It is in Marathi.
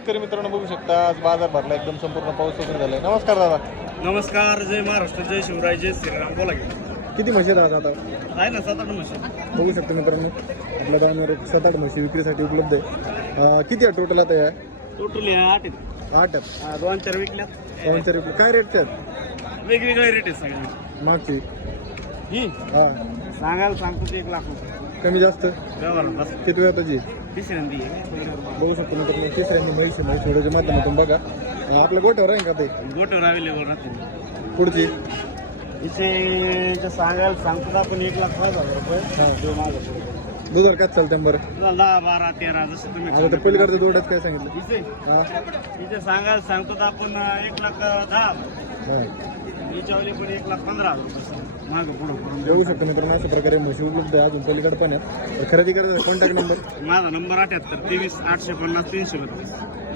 शेतकरी मित्रांनो बघू शकता आज बाजार भरला एकदम संपूर्ण पाऊस वगैरे झालाय. नमस्कार दादा. नमस्कार जय महाराष्ट्र जय शिवराय जय श्रीराम. बोला की. किती म्हशी आज आता? आहे ना सात आठ म्हशी. बघू शकता मित्रांनो आपल्या दाव्यावर एक सात आठ म्हशी विक्रीसाठी उपलब्ध आहे. अं, किती आहे टोटल आता या? टोटल या आठ आहेत. आठ आहेत. हा, दोन चार विकल्यात पाऊनशे रुपये काय रेटच्या आहेत? वेगवेगळे रेट आहेत सगळे मागची. ही? हा. सांगायला सांगतो ते एक लाख रुपये. कमी जास्त? व्यवहार बस किती वेळ त्याची तिसऱ्यांदी आहे. बघू शकतो मित्रांनो तिसऱ्यांदा म्हैस म्हैस व्हिडिओच्या माध्यमातून बघा. अं, आपल्या गोठ्यावर आहे का ते? गोटवर अवेलेबल राहते पुढची? इथे जे सांगायला सांगतो आपण एक लाख पाच हजार रुपये हा. देऊ मागं. दुधावर काय चालतं बरं तुम्हाला दहा बारा तेरा जसं तुम्ही आता ते पलीकडचं दोडच काय सांगितलं? इथे? हा. इथे सांगायला सांगतो तर आपण एक लाख दहा. हा. याच्यावाली पण एक लाख पंधरा हजार मागं पुढं करून बघू शकतो मित्रांनो अशा प्रकारे म्हशी उपलब्ध आहे अजून पलीकडे पण आहेत. तर खरेदी करायचं कॉन्टॅक्ट नंबर माझा नंबर अठ्याहत्तर तेवीस आठशे पन्नास तीनशे बत्तीस.